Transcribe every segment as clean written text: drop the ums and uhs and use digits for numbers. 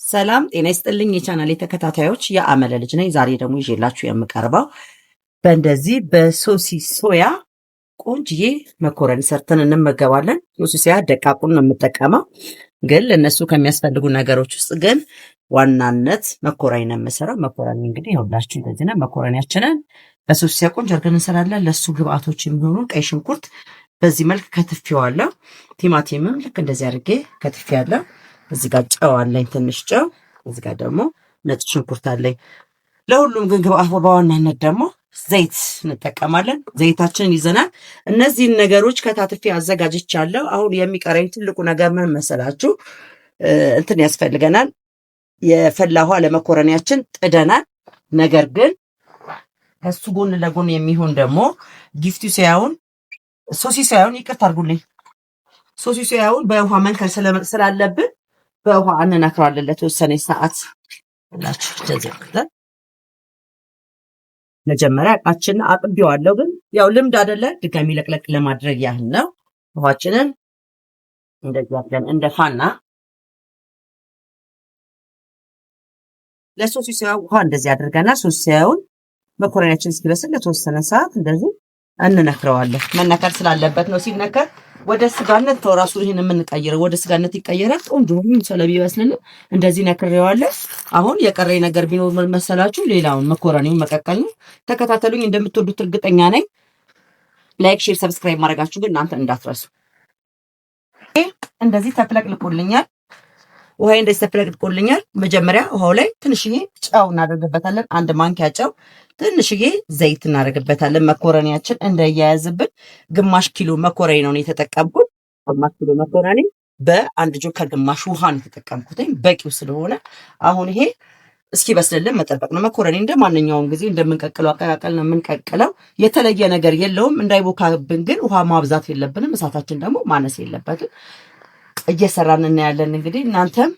ሰላም ጤና ይስጥልኝ የቻናሌ ተከታታዮች፣ የአመለ ልጅ ነኝ። ዛሬ ደግሞ ይዤላችሁ የምቀርበው በእንደዚህ በሶሲስ ሶያ ቆንጅዬ መኮረኒ ሰርተን እንመገባለን። ሶሲስ ሶያ ደቃቁን ነው የምጠቀመው፣ ግን ለነሱ ከሚያስፈልጉ ነገሮች ውስጥ ግን ዋናነት መኮረኒ ነው የምሰራው። መኮረኒ እንግዲህ ይኸውላችሁ እንደዚህ ነው። መኮረኒያችንን በሶሲስ ሶያ ቆንጆ አድርገን እንሰራለን። ለሱ ግብአቶች የሚሆኑ ቀይ ሽንኩርት በዚህ መልክ ከትፌዋለሁ። ቲማቲምም ልክ እንደዚህ አድርጌ ከትፌያለሁ። እዚህ ጋር ጨው አለኝ፣ ትንሽ ጨው። እዚህ ጋር ደግሞ ነጭ ሽንኩርት አለኝ። ለሁሉም ግን ግብአት በዋናነት ደግሞ ዘይት እንጠቀማለን። ዘይታችንን ይዘናል። እነዚህን ነገሮች ከታትፌ አዘጋጅቻለሁ። አሁን የሚቀረኝ ትልቁ ነገር ምን መሰላችሁ? እንትን ያስፈልገናል። የፈላ ውሃ ለመኮረኒያችን ጥደናል። ነገር ግን ከሱ ጎን ለጎን የሚሆን ደግሞ ጊፍቱ ሶያውን ሶሲስ ሶያውን ይቅርታ አድርጉልኝ፣ ሶሲስ ሶያውን በውሃ መንከር ስላለብን በውሃ እንነክረዋለን ለተወሰነ ሰዓት ብላችሁ ተዘክተን። መጀመሪያ እቃችንን አጥቤዋለሁ፣ ግን ያው ልምድ አይደለ ድጋሚ ለቅለቅ ለማድረግ ያህል ነው። ውሃችንን እንደዚህ አድርገን እንደፋና ለሶሲስ ሶያ ውሃ እንደዚህ አድርገናል። ሶሲስ ሶያውን መኮረኒያችን እስኪበስል ለተወሰነ ሰዓት እንደዚህ እንነክረዋለን። መነከር ስላለበት ነው። ሲነከር ወደ ስጋነት ተራሱ ይሄን የምንቀይረው ወደ ስጋነት ይቀየራል። ቆንጆ ስለሚበስልን እንደዚህ ነክሬዋለሁ። አሁን የቀረኝ ነገር ቢኖር ምን መሰላችሁ? ሌላውን መኮረኒውን መቀቀል ነው። ተከታተሉኝ፣ እንደምትወዱት እርግጠኛ ነኝ። ላይክ፣ ሼር፣ ሰብስክራይብ ማድረጋችሁ ግን እናንተ እንዳትረሱ። እንደዚህ ተፍለቅልቆልኛል። ውሃ እንደዚህ ተፍለቅልቆልኛል። መጀመሪያ ውሃው ላይ ትንሽዬ ጨው እናደርግበታለን። አንድ ማንኪያ ጨው፣ ትንሽዬ ዘይት እናደርግበታለን። መኮረኒያችን እንዳያያዝብን። ግማሽ ኪሎ መኮረኒ ነው የተጠቀምኩት። ግማሽ ኪሎ መኮረኒ በአንድ ጆክ ከግማሽ ውሃ ነው የተጠቀምኩት፣ በቂው ስለሆነ አሁን ይሄ እስኪበስልልን መጠበቅ ነው። መኮረኒ እንደ ማንኛውም ጊዜ እንደምንቀቅለው አቀቃቀል ነው የምንቀቅለው። የተለየ ነገር የለውም። እንዳይቦካብን ግን ውሃ ማብዛት የለብንም። እሳታችን ደግሞ ማነስ የለበትም። እየሰራን እናያለን። እንግዲህ እናንተም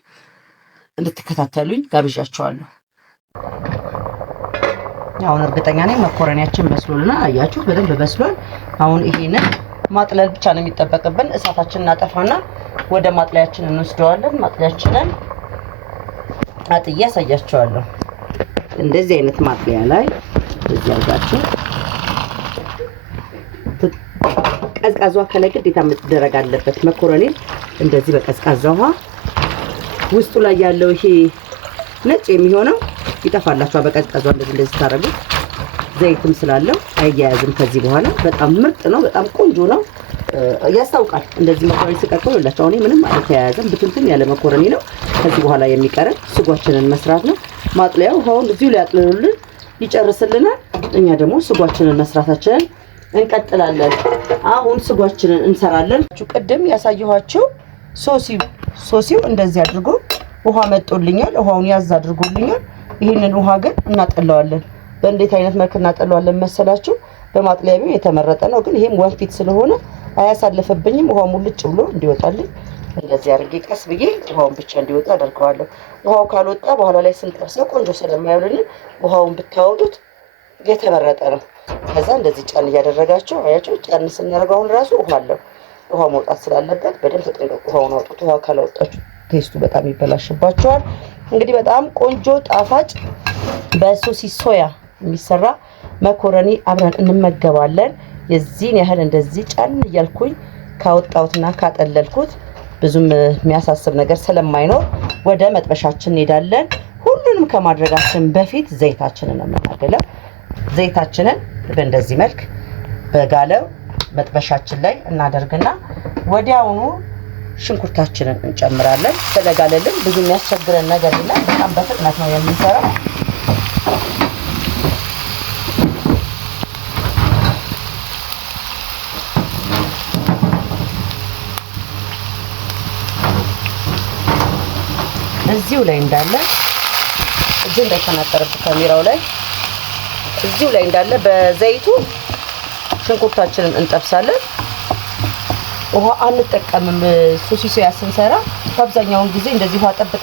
እንድትከታተሉኝ ጋብዣችኋለሁ። አሁን እርግጠኛ ነኝ መኮረኒያችን በስሎልና፣ አያችሁ በደንብ በስሏል። አሁን ይሄንን ማጥለል ብቻ ነው የሚጠበቅብን። እሳታችንን እናጠፋና ወደ ማጥለያችን እንወስደዋለን። ማጥለያችንን አጥዬ ያሳያችኋለሁ። እንደዚህ አይነት ማጥለያ ላይ እዚህ አድርጋችሁ ቀዝቃዛ ከላይ ግዴታ መደረግ አለበት። መኮረኒ እንደዚህ በቀዝቃዛ ውሃ ውስጡ ላይ ያለው ይሄ ነጭ የሚሆነው ይጠፋላችኋል። በቀዝቃዛ እንደዚህ ታረጉት። ዘይትም ስላለው አያያዝም። ከዚህ በኋላ በጣም ምርጥ ነው። በጣም ቆንጆ ነው። ያስታውቃል። እንደዚህ መኮረኒ ሲቀቅሉ ይላችሁ። አሁን ምንም አልተያያዘም። ብትንትን ያለ መኮረኒ ነው። ከዚህ በኋላ የሚቀረን ስጓችንን መስራት ነው። ማጥለያው ውሃውን እዚሁ ላይ አጥልሉልን ይጨርስልናል። እኛ ደግሞ ስጓችንን መስራታችንን እንቀጥላለን። አሁን ስጓችንን እንሰራለን። ቅድም ያሳየኋችሁ ሶሲው እንደዚህ አድርጎ ውሃ መጦልኛል። ውሃውን ያዝ አድርጎልኛል። ይህንን ውሃ ግን እናጠለዋለን። በእንዴት አይነት መልክ እናጠለዋለን መሰላችሁ? በማጥለያ ቢሆን የተመረጠ ነው፣ ግን ይሄም ወንፊት ስለሆነ አያሳልፍብኝም። ውሃው ሙልጭ ብሎ እንዲወጣልኝ እንደዚህ አድርጌ ቀስ ብዬ ውሃውን ብቻ እንዲወጣ አደርገዋለሁ። ውሃው ካልወጣ በኋላ ላይ ስንጠብሰው ቆንጆ ስለማይሆንልን ውሃውን ብታወጡት የተመረጠ ነው። ከዛ እንደዚህ ጫን እያደረጋችሁ አያችሁ፣ ጫን ስናደርገው አሁን ራሱ ውሃ አለው። ውሃው መውጣት ስላለበት በደንብ ተጠንቀቁ። ውሃውን አውጡት። ውሃ ካላወጣችሁ ቴስቱ በጣም ይበላሽባችኋል። እንግዲህ በጣም ቆንጆ ጣፋጭ በሶሲስ ሶያ የሚሰራ መኮረኒ አብረን እንመገባለን። የዚህን ያህል እንደዚህ ጫን እያልኩኝ ካወጣሁትና ካጠለልኩት ብዙም የሚያሳስብ ነገር ስለማይኖር ወደ መጥበሻችን እንሄዳለን። ሁሉንም ከማድረጋችን በፊት ዘይታችንን ነው የምናገለው። ዘይታችንን በእንደዚህ መልክ በጋለው መጥበሻችን ላይ እናደርግና ወዲያውኑ ሽንኩርታችንን እንጨምራለን። ስለጋለልን ብዙ የሚያስቸግረን ነገር የለም። በጣም በፍጥነት ነው የምንሰራው። እዚሁ ላይ እንዳለ እዚህ እንዳይተናጠርብ ካሜራው ላይ እዚሁ ላይ እንዳለ በዘይቱ ሽንኩርታችንን እንጠብሳለን። ውሃ አንጠቀምም። ሶሲስ ሶያ ስንሰራ አብዛኛውን ጊዜ እንደዚህ ውሃ ጠብ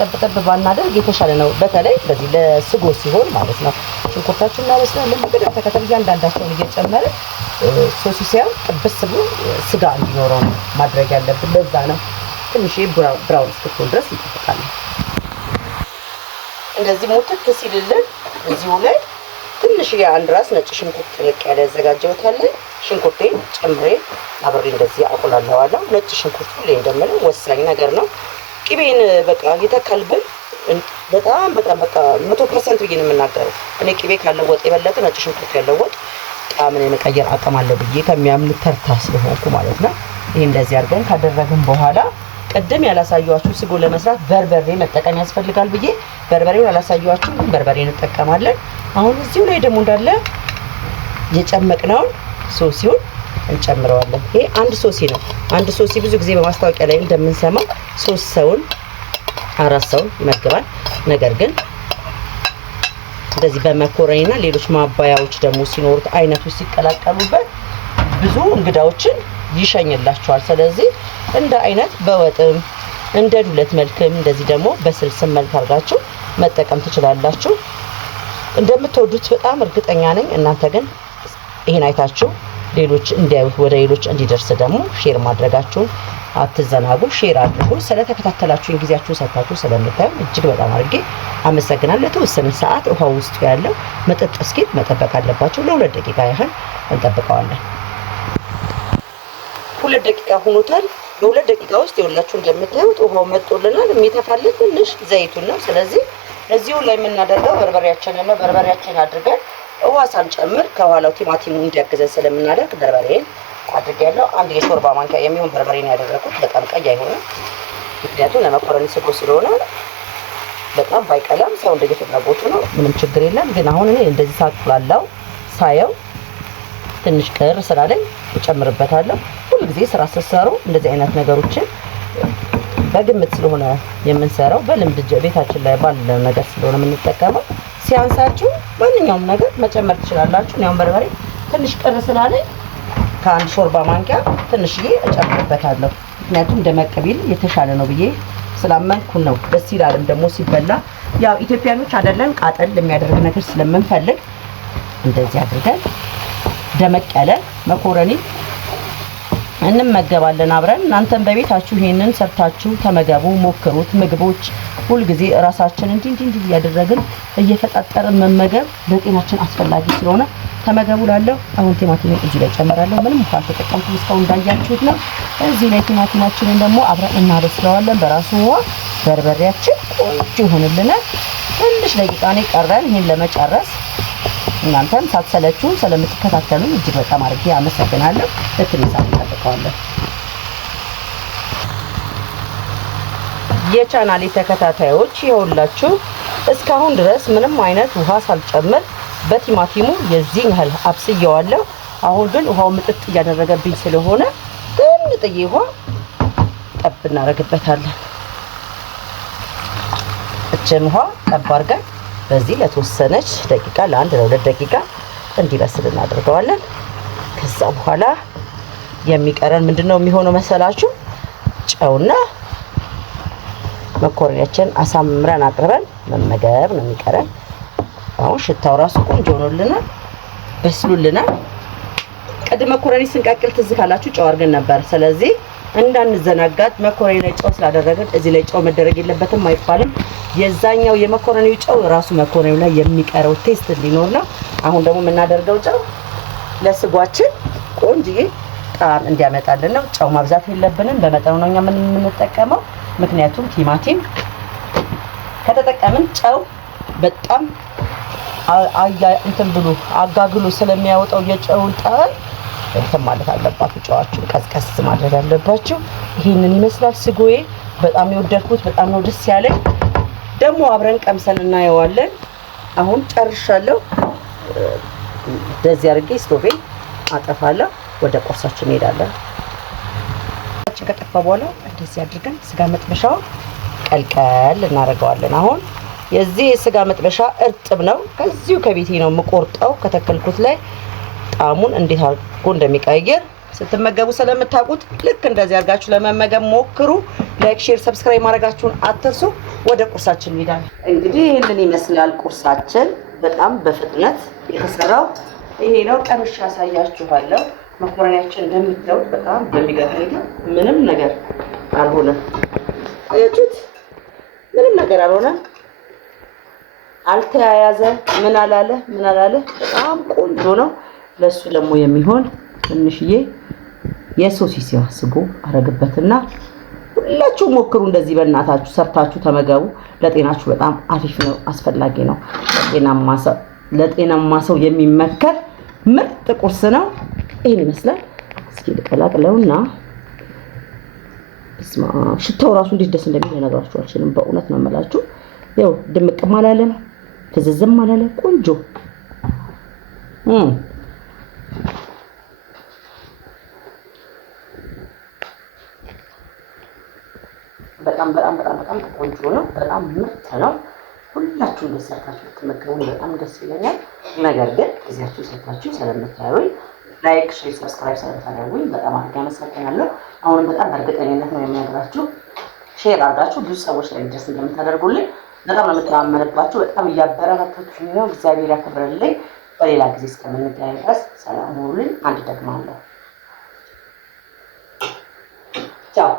ባናደርግ የተሻለ ነው። በተለይ በዚህ ለስጎ ሲሆን ማለት ነው። ሽንኩርታችንን እናበስላለን። በቅደም ተከተል እያንዳንዳቸውን እየጨመርን ሶሲስ ሶያ ጥብስ ብሎ ስጋ እንዲኖረው ማድረግ ያለብን። ለዛ ነው ትንሽ ብራውን እስክትሆን ድረስ እንጠብቃለን። እንደዚህ ሞተት ሲልልን እዚሁ ላይ ትንሽ የአንድ ራስ ነጭ ሽንኩርት ለቅ ያለ ያዘጋጀሁት አለ። ሽንኩርቴን ጨምሬ አብሬ እንደዚህ አቁላለዋለሁ። ነጭ ሽንኩርቱ ላይ እንደምለው ወሳኝ ነገር ነው። ቅቤን በቃ የተከልብን በጣም 100% ብዬ ነው የምናገረው። እኔ ቅቤ ካለው ወጥ የበለጠ ነጭ ሽንኩርት ያለው ወጥ ጣዕምን የመቀየር አቅም አለው ብዬ ከሚያምኑት ተርታ ስለሆንኩ ማለት ነው። ይሄ እንደዚህ አድርገን ካደረግን በኋላ ቅድም ያላሳየኋችሁ ስጎ ለመስራት በርበሬ መጠቀም ያስፈልጋል ብዬ በርበሬው ያላሳየኋችሁ በርበሬ እንጠቀማለን። አሁን እዚሁ ላይ ደግሞ እንዳለ የጨመቅነውን ሶሲውን እንጨምረዋለን። ይሄ አንድ ሶሲ ነው። አንድ ሶሲ ብዙ ጊዜ በማስታወቂያ ላይ እንደምንሰማው 3 ሰውን 4 ሰውን ይመግባል። ነገር ግን እንደዚህ በመኮረኒና ሌሎች ማባያዎች ደግሞ ሲኖሩት አይነቱ ሲቀላቀሉበት ብዙ እንግዳዎችን ይሸኝላቸዋል። ስለዚህ እንደ አይነት በወጥም እንደ ዱለት መልክም እንደዚህ ደግሞ በስልስም መልክ አድርጋችሁ መጠቀም ትችላላችሁ። እንደምትወዱት በጣም እርግጠኛ ነኝ። እናንተ ግን ይሄን አይታችሁ ሌሎች እንዲያዩት ወደ ሌሎች እንዲደርስ ደግሞ ሼር ማድረጋችሁን አትዘናጉ። ሼር አድርጉ። ስለተከታተላችሁኝ ጊዜያችሁን ሰጥታችሁ ስለምታዩ እጅግ በጣም አድርጌ አመሰግናለሁ። ለተወሰነ ሰዓት ውሃው ውስጥ ያለው መጠጥ እስኪል መጠበቅ አለባችሁ። ለ2 ደቂቃ ያህል እንጠብቀዋለን። 2 ደቂቃ ሆኖታል። በ2 ደቂቃ ውስጥ ይኸውላችሁ እንደምታዩት ውሃው መጥቶልናል። የሚተፋልን ትንሽ ዘይቱን ነው። ስለዚህ እዚሁ ላይ የምናደርገው በርበሬያችንን ነው። በርበሬያችንን አድርገን ውሃ ሳንጨምር ከኋላው ቲማቲሙ እንዲያግዘን ስለምናደርግ በርበሬን አድርጌያለሁ። 1 የሾርባ ማንኪያ የሚሆን በርበሬ ነው ያደረኩት። በጣም ቀይ አይሆንም፣ ምክንያቱም ለመኮረኒ ስጎ ስለሆነ በጣም ባይቀላም ሰው እንደየፍላጎቱ ነው። ምንም ችግር የለም። ግን አሁን እኔ እንደዚህ ሳቁላላው ሳየው ትንሽ ቅር ስላለኝ እጨምርበታለሁ። ሁሉ ጊዜ ስራ ስትሰሩ እንደዚህ አይነት ነገሮችን በግምት ስለሆነ የምንሰራው በልምድ ቤታችን ላይ ባለ ነገር ስለሆነ የምንጠቀመው ሲያንሳችሁ ማንኛውም ነገር መጨመር ትችላላችሁ። እኔ አሁን በርበሬ ትንሽ ቅር ስላለኝ ከ1 ሾርባ ማንኪያ ትንሽዬ እጨምርበታለሁ። ምክንያቱም ደመቅ ቢል የተሻለ ነው ብዬ ስላመንኩ ነው። ደስ ይላልም ደግሞ ሲበላ። ያው ኢትዮጵያኖች አይደለን ቃጠል የሚያደርግ ነገር ስለምንፈልግ እንደዚህ አድርገን ደመቅ ያለ መኮረኒ እንመገባለን አብረን። እናንተም በቤታችሁ ይሄንን ሰርታችሁ ተመገቡ፣ ሞክሩት። ምግቦች ሁልጊዜ ራሳችን እንዲህ እያደረግን እየፈጣጠርን መመገብ ለጤናችን አስፈላጊ ስለሆነ ተመገቡ ላለሁ። አሁን ቲማቲሜን እዚህ ላይ ጨምራለሁ። ምንም እንኳን ተጠቀምኩት እስካሁን እንዳያችሁት ነው። እዚህ ላይ ቲማቲማችንን ደግሞ አብረን እናበስለዋለን በራሱ ውሃ። በርበሬያችን ቆንጆ ይሆንልናል። ትንሽ ደቂቃ ነው ቀረን ይሄን ለመጨረስ። እናንተም ሳትሰለቹ ስለምትከታተሉኝ እጅግ በጣም አድርጌ አመሰግናለሁ። ለትንሽ ሰዓት እንጠብቀዋለን። የቻናሌ ተከታታዮች ይኸውላችሁ እስካሁን ድረስ ምንም አይነት ውሃ ሳልጨምር በቲማቲሙ የዚህን ያህል አብስየዋለሁ። አሁን ግን ውሃው ምጥጥ እያደረገብኝ ስለሆነ ጥንጥዬ ውሃ ጠብ እናደርግበታለን። እችን ውሃ ጠብ አድርገን በዚህ ለተወሰነች ደቂቃ ለ1-2 ደቂቃ እንዲበስል እናደርገዋለን። ከዛ በኋላ የሚቀረን ምንድነው የሚሆነው መሰላችሁ? ጨውና መኮረኒያችን አሳምረን አቅርበን መመገብ ነው የሚቀረን። አሁን ሽታው ራሱ ቆንጆ ሆኖልናል፣ በስሉልናል። ቅድም መኮረኒ ስንቀቅል ትዝ ካላችሁ ጨው አድርገን ነበር። ስለዚህ እንዳንዘናጋት መኮረኒ ላይ ጨው ስላደረግን እዚህ ላይ ጨው መደረግ የለበትም አይባልም። የዛኛው የመኮረኒው ጨው ራሱ መኮረኒው ላይ የሚቀረው ቴስት እንዲኖር ነው። አሁን ደግሞ የምናደርገው ጨው ለስጓችን ቆንጆዬ ጣዕም እንዲያመጣልን ነው። ጨው ማብዛት የለብንም፣ በመጠኑ ነው እኛ የምንጠቀመው። ምክንያቱም ቲማቲም ከተጠቀምን ጨው በጣም እንትን ብሎ አጋግሎ ስለሚያወጣው የጨውን ጣዕም እንትን ማለት አለባችሁ። ጨዋችሁ ቀዝቀዝ ማድረግ አለባችሁ። ይሄንን ይመስላል ስጎዬ። በጣም የወደድኩት በጣም ነው ደስ ያለኝ። ደግሞ አብረን ቀምሰን እናየዋለን። አሁን ጨርሻለሁ። እንደዚህ አድርጌ ስቶቬን አጠፋለሁ። ወደ ቁርሳችን እንሄዳለን። ከጠፋ በኋላ እንደዚህ አድርገን ስጋ መጥበሻውን ቀልቀል እናደርገዋለን። አሁን የዚህ ስጋ መጥበሻ እርጥብ ነው። ከዚሁ ከቤቴ ነው የምቆርጠው ከተከልኩት ላይ። ጣዕሙን እንዴት አድርጎ እንደሚቀይር ስትመገቡ ስለምታውቁት ልክ እንደዚህ አድርጋችሁ ለመመገብ ሞክሩ። ላይክ፣ ሼር፣ ሰብስክራይብ ማድረጋችሁን አትርሱ። ወደ ቁርሳችን እንሄዳለን። እንግዲህ ይሄንን ይመስላል ቁርሳችን። በጣም በፍጥነት የተሰራው ይሄ ነው። ቀምሼ ያሳያችኋለሁ። መኮረኒያችን እንደምታዩት በጣም በሚገርም ምንም ነገር አልሆነም። አያችሁት? ምንም ነገር አልሆነም። አልተያያዘ ምን አላለ በጣም ቆንጆ ነው። ለሱ ደግሞ የሚሆን ትንሽዬ የሶሲሲያ ስጎ አረግበትና ሁላችሁ ሞክሩ። እንደዚህ በእናታችሁ ሰርታችሁ ተመገቡ። ለጤናችሁ በጣም አሪፍ ነው፣ አስፈላጊ ነው። ለጤናማ ሰው የሚመከር ምርጥ ቁርስ ነው። ይሄን ይመስላል። እስኪ ልቀላቅለውና ሽታው ራሱ እንዴት ደስ እንደሚል ልነግራችሁ አልችልም። በእውነት ነው የምላችሁ። ያው ድምቅም አላለም ፍዝዝም አላለ ቆንጆ በጣም ቆንጆ ነው። በጣም ምርጥ ነው። ሁላችሁም ደስታችሁ ተመገቡ። በጣም ደስ ይለኛል። ነገር ግን እዚያችሁ ሰጣችሁ ስለምታዩኝ ላይክ፣ ሼር፣ ሰብስክራይብ ስለምታደርጉኝ በጣም አመሰግናለሁ። አሁንም በጣም በእርግጠኝነት ነው የሚነግራችሁ ሼር አድርጋችሁ ብዙ ሰዎች ላይ እንዲደርስ እንደምታደርጉልኝ በጣም ነው የምተማመንባችሁ። በጣም እያበረታታችሁኝ ነው። እግዚአብሔር ያክብርልኝ። በሌላ ጊዜ እስከምንገናኝ ድረስ ሰላም ሁኑልኝ። አንድ ደግማለሁ። ቻው